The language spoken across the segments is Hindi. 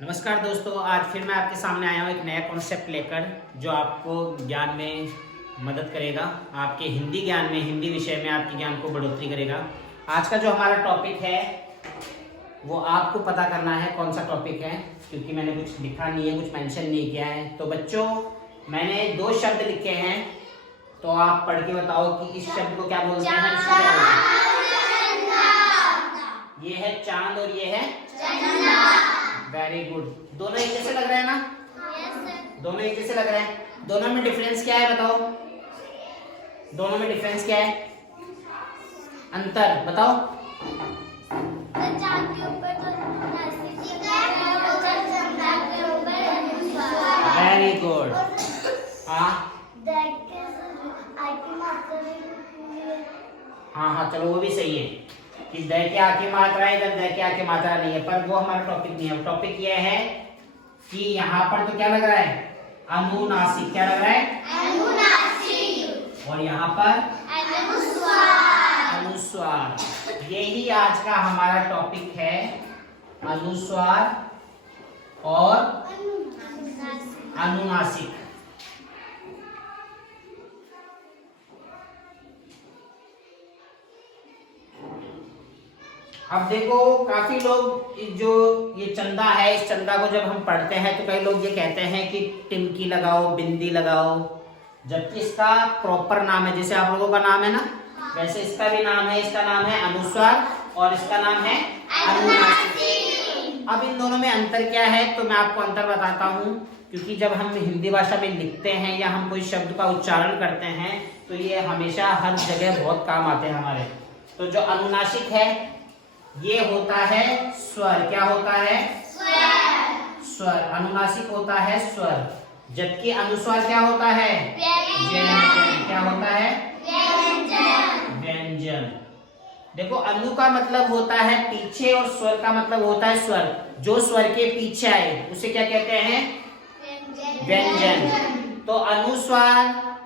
नमस्कार दोस्तों, आज फिर मैं आपके सामने आया हूँ एक नया कॉन्सेप्ट लेकर जो आपको ज्ञान में मदद करेगा। आपके हिंदी ज्ञान में, हिंदी विषय में आपके ज्ञान को बढ़ोतरी करेगा। आज का जो हमारा टॉपिक है वो आपको पता करना है कौन सा टॉपिक है, क्योंकि मैंने कुछ लिखा नहीं है, कुछ मेंशन नहीं किया है। तो बच्चों, मैंने 2 शब्द लिखे हैं, तो आप पढ़ के बताओ कि इस शब्द को क्या बोलते हैं। ये है चांद और ये है वेरी गुड। दोनों एक जैसे लग रहे हैं ना? दोनों एक जैसे लग रहे हैं। दोनों में डिफरेंस क्या है बताओ? दोनों में डिफरेंस क्या है, अंतर बताओ? Very good. हाँ, चलो वो भी सही है कि द की आखिरी मात्रा है, इधर द की आखिरी मात्रा नहीं है, पर वो हमारा टॉपिक नहीं है। टॉपिक ये है कि यहाँ पर तो क्या लग रहा है, अनुनासिक। क्या लग रहा है? अनुनासिक। और यहाँ पर अनुस्वार। यही आज का हमारा टॉपिक है, अनुस्वार और अनुनासिक। अब देखो, काफी लोग जो ये चंदा है, इस चंदा को जब हम पढ़ते हैं तो कई लोग ये कहते हैं कि टिमकी लगाओ, बिंदी लगाओ, जबकि इसका प्रॉपर नाम है, जैसे आप लोगों का नाम है ना, वैसे इसका भी नाम है। इसका नाम है अनुस्वार और इसका नाम है अनुनासिक। अब इन दोनों में अंतर क्या है, तो मैं आपको अंतर बताता हूँ, क्योंकि जब हम हिंदी भाषा में लिखते हैं या हम कोई शब्द का उच्चारण करते हैं तो ये हमेशा हर जगह बहुत काम आते हैं हमारे। तो जो अनुनासिक है ये होता है स्वर। क्या होता है? स्वर। अनुनासिक होता है स्वर, जबकि अनुस्वार क्या होता है? व्यंजन। क्या होता है? व्यंजन। देखो, अनु का मतलब होता है पीछे और स्वर का मतलब होता है स्वर। जो स्वर के पीछे आए उसे क्या कहते हैं? व्यंजन। तो अनुस्वार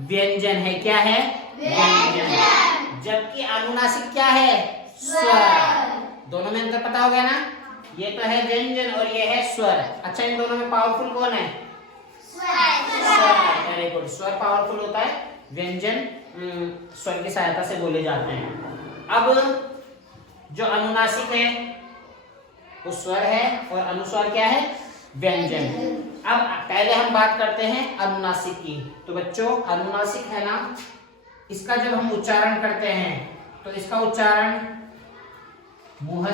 व्यंजन है। क्या है? व्यंजन। जबकि अनुनासिक क्या है? स्वर। दोनों में अंतर पता हो गया ना? ये तो है व्यंजन और ये है स्वर। अच्छा, इन दोनों में पावरफुल कौन है? स्वर। Very good. स्वर पावरफुल होता है, व्यंजन स्वर की सहायता से बोले जाते हैं। अब जो अनुनासिक है वो स्वर है और अनुस्वार क्या है? व्यंजन। अब पहले हम बात करते हैं अनुनासिक की। तो बच्चों, अनुनासिक है ना, इसका जब हम उच्चारण करते हैं तो इसका उच्चारण मुंह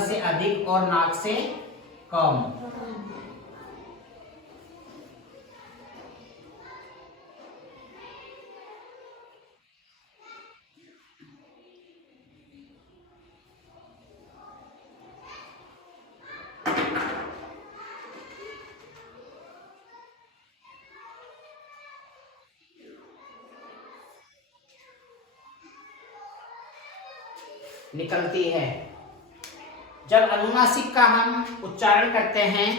से अधिक और नाक से कम। निकलती है। जब अनुनासिक का हम उच्चारण करते हैं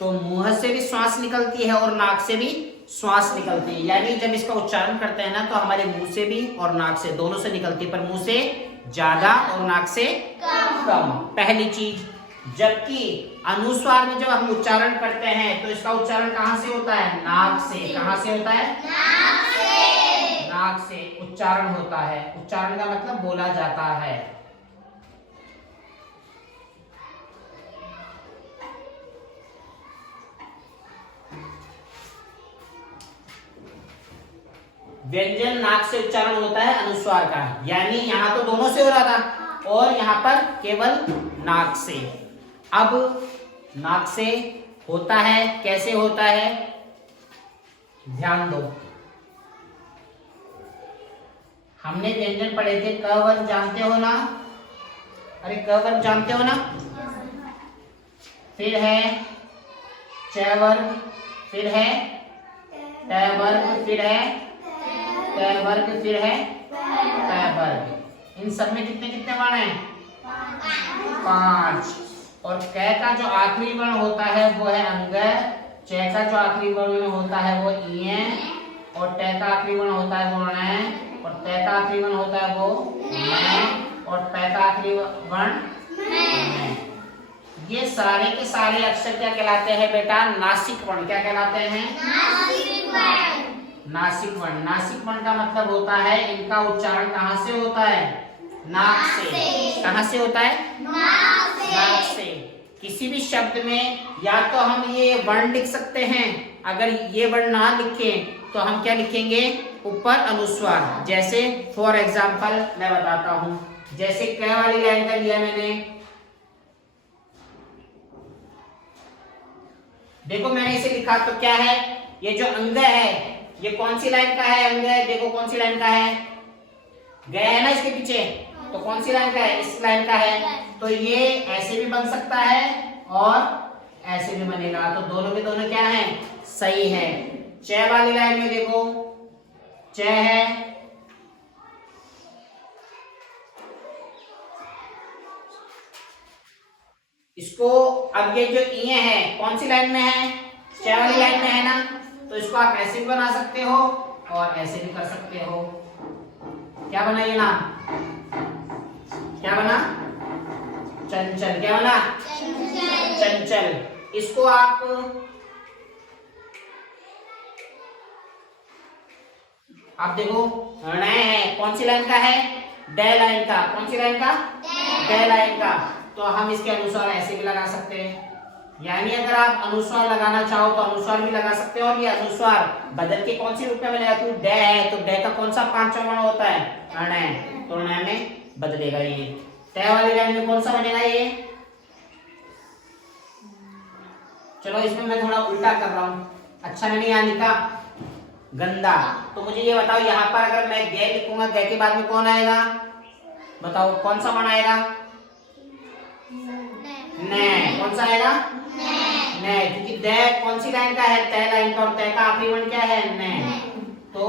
तो मुंह से भी श्वास निकलती है और नाक से भी श्वास निकलती है। यानी जब इसका उच्चारण करते हैं ना तो हमारे मुंह से भी और नाक से, दोनों से निकलती है, पर मुंह से ज्यादा और नाक से कम। पहली चीज। जबकि अनुस्वार में जब हम उच्चारण करते हैं तो इसका उच्चारण कहां से होता है? नाक से। कहां से होता है? नाक से उच्चारण होता है। उच्चारण का मतलब बोला जाता है। व्यंजन नाक से उच्चारण होता है अनुस्वार का, यानी यहाँ तो दोनों से हो रहा था और यहाँ पर केवल नाक से। अब नाक से होता है, कैसे होता है, ध्यान दो। हमने व्यंजन पढ़े थे, क वर्ग जानते हो ना? अरे क वर्ग जानते हो ना? फिर है च वर्ग, फिर है ट वर्ग, फिर है क वर्ग, फिर है क वर्ग। इन सब में कितने कितने वर्ण हैं? 5। और क का जो आखिरी वर्ण होता है वो है अंग, च का जो आखिरी वर्ण होता है वो ई, और ट का आखिरी वर्ण होता है वो ण, और त का आखिरी वर्ण होता है वो न, और प का आखिरी वर्ण ये सारे के सारे अक्षर क्या कहलाते हैं बेटा? नासिक वर्ण। क्या कहलाते हैं? नासिक वर्ण। नासिक वर्ण। नासिक वर्ण का मतलब होता है इनका उच्चारण कहाँ से होता है? नाक से। कहाँ से होता है? नाक से। किसी भी शब्द में या तो हम ये वर्ण लिख सकते हैं, अगर ये वर्ण ना लिखें तो हम क्या लिखेंगे? ऊपर अनुस्वार। जैसे फॉर एग्जाम्पल मैं बताता हूं, जैसे क वाली लाइन का लिया मैंने, देखो मैंने इसे लिखा तो क्या है? ये जो अंग है ये कौन सी लाइन का है? अंग देखो कौन सी लाइन का है? गया है ना इसके पीछे, तो कौन सी लाइन का है? इस लाइन का है। तो ये ऐसे भी बन सकता है और ऐसे भी बनेगा, तो दोनों के दोनों क्या है? सही है। च वाली लाइन में देखो च है, इसको अब ये जो इए है कौन सी लाइन में है? च वाली लाइन में है ना, तो इसको आप ऐसे भी बना सकते हो और ऐसे भी कर सकते हो। क्या बना ये नाम? क्या बना? चंचल। क्या बना? चंचल। इसको आप देखो ण है, कौन सी लाइन का है? ड लाइन का। कौन सी लाइन का? ड लाइन का। तो हम इसके अनुसार ऐसे भी लगा सकते हैं, यानी अगर आप अनुस्वार लगाना चाहो तो अनुस्वार भी लगा सकते हो। और ये अनुस्वार बदल के कौन सी रूप में बनेगा? तो ड है, तो ड का कौन सा पांचवा वर्ण होता है? ण है, तो ण में बदलेगा ये। त वाली लाइन में कौन सा बनेगा ये? चलो इसमें मैं थोड़ा उल्टा कर रहा हूं। अच्छा मैंने यहाँ लिखा गंदा, तो मुझे ये बताओ यहाँ पर अगर मैं ग लिखूंगा, ग के बाद में कौन आएगा? बताओ कौन सा वर्ण आएगा? न। कौन सा आएगा? न, क्योंकि द कौन सी लाइन का है? त लाइन का, और त का आखिरी वर्ण क्या है? न। तो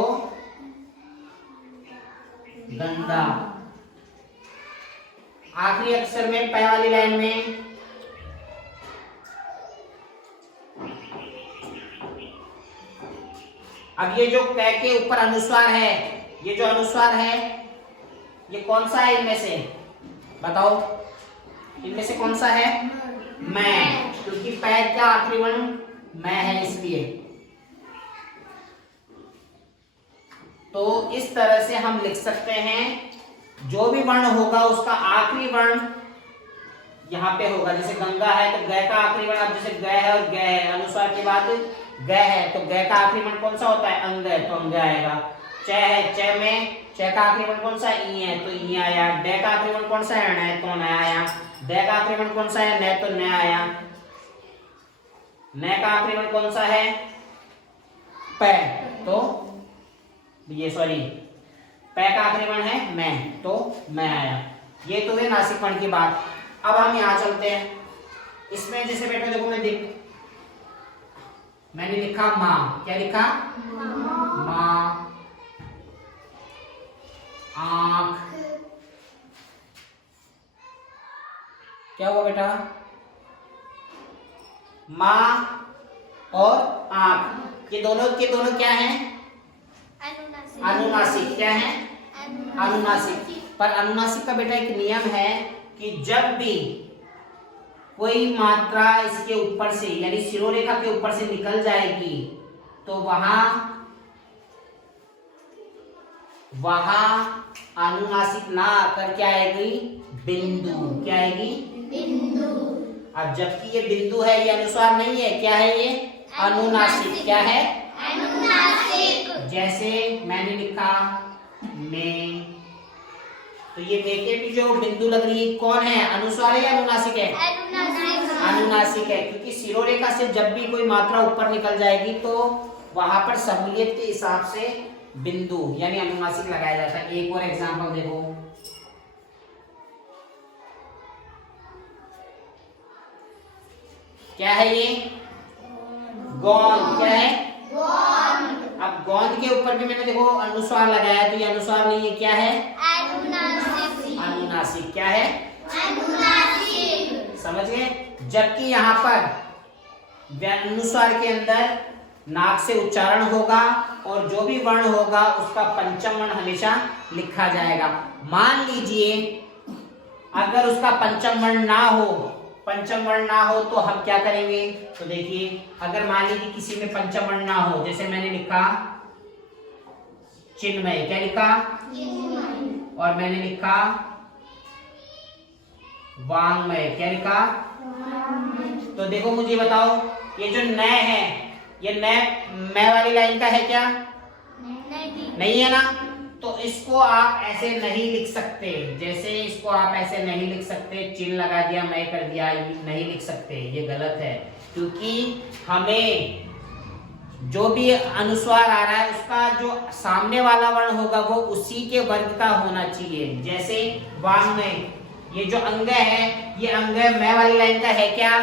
गंदा। आखिरी अक्षर में प वाली लाइन में अब ये जो क के ऊपर अनुस्वार है, ये जो अनुस्वार है ये कौन सा है इनमें से? बताओ इनमें से कौन सा है? मैं, क्योंकि प का आखिरी वर्ण मैं है इसलिए। तो इस तरह से हम लिख सकते हैं, जो भी वर्ण होगा उसका आखिरी वर्ण यहाँ पे होगा। जैसे गंगा है तो ग का आखिरी वर्ण, अब जैसे ग है और ग है, अनुस्वार के बाद ग है, तो ग का आखिरी वर्ण कौन सा होता है? अंग है, तो अंग आएगा। च है, च में च का आखिरी वर्ण कौन सा है? ई है, तो ई आया। ड का आखिरी वर्ण कौन सा है? ण है, तो न आया। द का आखिरी वर्ण कौन सा है? न, तो न आया। न का आखिरी वर्ण कौन सा है? प, तो ये सॉरी प का आखिरी वर्ण है मैं, तो मैं आया। ये तो है नासिक वर्ण की बात। अब हम यहाँ चलते हैं। इसमें जैसे बेटा देखो मैंने लिखा माँ। क्या लिखा? माँ। आँख। क्या हुआ बेटा? माँ और आँख, ये दोनों के दोनों क्या हैं? अनुनासिक। क्या है? अनुनासिक। पर अनुनासिक का बेटा एक नियम है कि जब भी कोई मात्रा इसके ऊपर से यानी शिरोरेखा के ऊपर से निकल जाएगी तो वहां अनुनासिक ना आकर क्या आएगी? बिंदु। क्या आएगी? बिंदु। अब जबकि ये बिंदु है, ये अनुस्वार नहीं है, क्या है ये? अनुनासिक। क्या है? अनुनासिक। जैसे मैंने लिखा में, तो ये देखे भी जो बिंदु लग रही है कौन है? अनुस्वार है या अनुनासिक है? अनुनासिक है, क्योंकि शिरोरेखा से जब भी कोई मात्रा ऊपर निकल जाएगी तो वहां पर सहूलियत के हिसाब से बिंदु यानी अनुनासिक लगाया जाता है। एक और एग्जांपल देखो, क्या है ये? गोंद। क्या है? गोंद। अब गोंद के ऊपर भी मैंने देखो अनुस्वार लगाया, तो ये अनुस्वार नहीं है, क्या है? अनुनासिक। अनुनासिक। क्या है? अनुनासिक। समझ गए? जबकि यहाँ पर अनुस्वार के अंदर नाक से उच्चारण होगा और जो भी वर्ण होगा उसका पंचम वर्ण हमेशा लिखा जाएगा। मान लीजिए अगर उसका पंचम वर्ण ना हो पंचम वर्ण ना हो तो हम क्या करेंगे? तो देखिए, अगर मान लीजिए किसी में पंचम वर्ण ना हो, जैसे मैंने लिखा चिन्मय, क्या लिखा? और मैंने लिखा वांग्मय, क्या लिखा? तो देखो मुझे बताओ, ये जो न है, ये न मैं वाली लाइन का है क्या? नहीं है ना। तो इसको आप ऐसे नहीं लिख सकते, जैसे इसको आप ऐसे नहीं लिख सकते, चिन्ह लगा दिया, मैं कर दिया, नहीं लिख सकते, ये गलत है। क्योंकि हमें जो भी अनुस्वार आ रहा है उसका जो सामने वाला वर्ण होगा वो उसी के वर्ग का होना चाहिए। जैसे वांग्मय, ये जो अंग है, ये अंग मैं वाली लाइन का है क्या?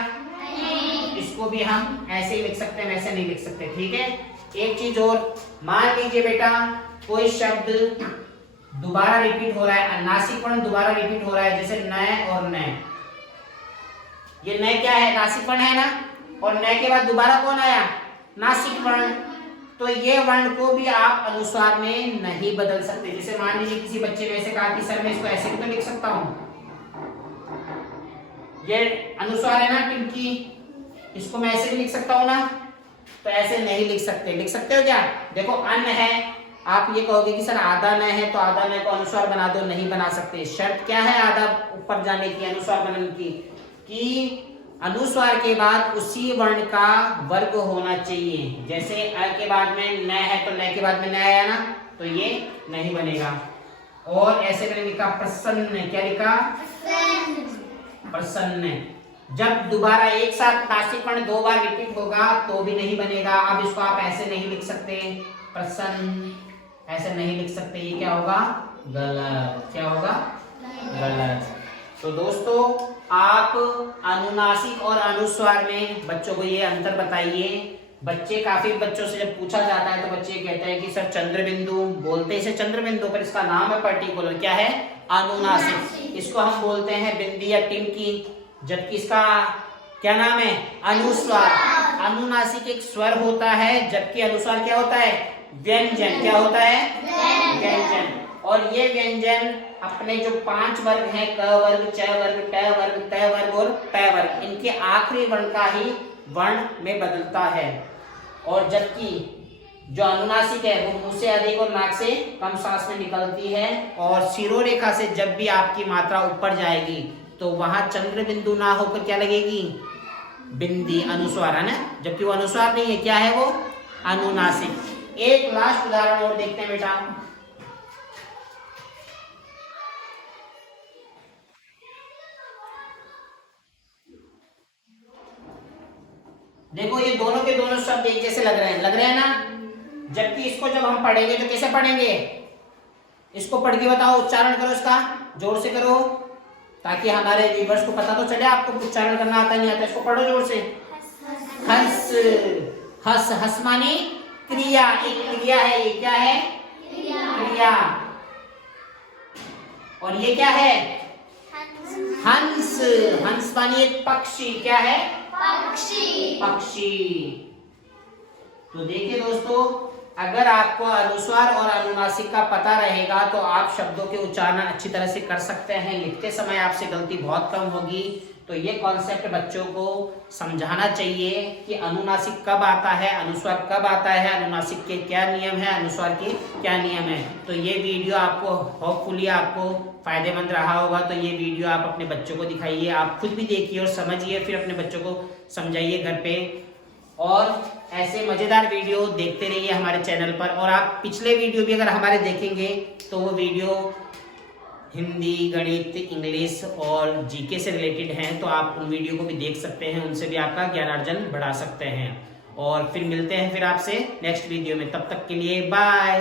इसको भी हम ऐसे ही लिख सकते हैं, वैसे नहीं लिख सकते, ठीक है। एक चीज और, मान लीजिए बेटा कोई शब्द दोबारा रिपीट हो रहा है, नासिक वर्ण दोबारा रिपीट हो रहा है, जैसे न और न। ये न क्या है? नासिक वर्ण है ना, और न के बाद दोबारा कौन आया? नासिक वर्ण। तो ये वर्ण को भी आप अनुस्वार में नहीं बदल सकते। जैसे मान लीजिए किसी बच्चे ने ऐसे कहा कि सर मैं इसको ऐसे भी तो लिख सकता हूँ, ये अनुस्वार है ना टिमकी, इसको मैं ऐसे भी लिख सकता हूँ ना, तो ऐसे नहीं लिख सकते। लिख सकते हो क्या? देखो अन्न है, आप ये कहोगे कि सर आधा न है, तो आधा न को अनुस्वार बना दो, नहीं बना सकते। शर्त क्या है आधा ऊपर जाने की, अनुस्वार बनने की, कि अनुस्वार के बाद उसी वर्ण का वर्ग होना चाहिए। जैसे अ के बाद में न है, तो न के बाद में न आया ना, तो ये नहीं बनेगा। और ऐसे मैंने लिखा प्रसन्न, क्या लिखा? प्रसन्न। जब दोबारा एक साथ नासिक वर्ण दो बार रिपीट होगा तो भी नहीं बनेगा। अब इसको आप ऐसे नहीं लिख सकते, प्रसन्न ऐसे नहीं लिख सकते, ये क्या होगा? गलत। क्या होगा? गलत। तो दोस्तों, आप अनुनासिक और अनुस्वार में बच्चों को ये अंतर बताइए। बच्चे, काफी बच्चों से जब पूछा जाता है तो बच्चे कहते हैं कि सर चंद्रबिंदु, बोलते इसे चंद्रबिंदु, पर इसका नाम है पर्टिकुलर, क्या है? अनुनासिक। इसको हम बोलते हैं बिंदी या टिमकी, जबकि इसका क्या नाम है? अनुस्वार। अनुनासिक एक स्वर होता है, जबकि अनुस्वार क्या होता है? व्यंजन। क्या होता है? व्यंजन। और ये व्यंजन अपने जो 5 वर्ग हैं, क वर्ग, च वर्ग, ट वर्ग, त वर्ग और प वर्ग, इनके आखिरी वर्ण का ही वर्ण में बदलता है। और जबकि जो अनुनासिक है वो मुंह से अधिक और नाक से कम सांस में निकलती है। और शिरोरेखा से जब भी आपकी मात्रा ऊपर जाएगी तो वहां चंद्र बिंदु ना होकर क्या लगेगी? बिंदी, अनुस्वार, है ना। जबकि वो अनुस्वार नहीं है, क्या है वो? अनुनासिक। एक लास्ट उदाहरण और देखते हैं बेटा। देखो ये दोनों के दोनों शब्द एक जैसे लग रहे हैं ना, जबकि इसको जब हम पढ़ेंगे तो कैसे पढ़ेंगे? इसको पढ़ के बताओ, उच्चारण करो, इसका जोर से करो, ताकि हमारे व्यूअर्स को पता तो चले आपको उच्चारण करना आता नहीं आता। इसको पढ़ो जोर से। हंस, हस, हस माने क्रिया, एक क्रिया है, ये क्या है? क्रिया। और ये क्या है? हंस। हंस माने पक्षी, क्या है? पक्षी। पक्षी। तो देखिए दोस्तों, अगर आपको अनुस्वार और अनुनासिक का पता रहेगा तो आप शब्दों के उच्चारण अच्छी तरह से कर सकते हैं। लिखते समय आपसे गलती बहुत कम होगी। तो ये कॉन्सेप्ट बच्चों को समझाना चाहिए कि अनुनासिक कब आता है, अनुस्वार कब आता है, अनुनासिक के क्या नियम है, अनुस्वार के क्या नियम है। तो ये वीडियो आपको होपफुली आपको फायदेमंद रहा होगा। तो ये वीडियो आप अपने बच्चों को दिखाइए, आप खुद भी देखिए और समझिए, फिर अपने बच्चों को समझाइए घर पे। और ऐसे मजेदार वीडियो देखते रहिए हमारे चैनल पर। और आप पिछले वीडियो भी अगर हमारे देखेंगे तो वो वीडियो हिंदी, गणित, इंग्लिश और जीके से रिलेटेड हैं, तो आप उन वीडियो को भी देख सकते हैं, उनसे भी आपका ज्ञानार्जन बढ़ा सकते हैं। और फिर मिलते हैं फिर आपसे नेक्स्ट वीडियो में, तब तक के लिए बाय।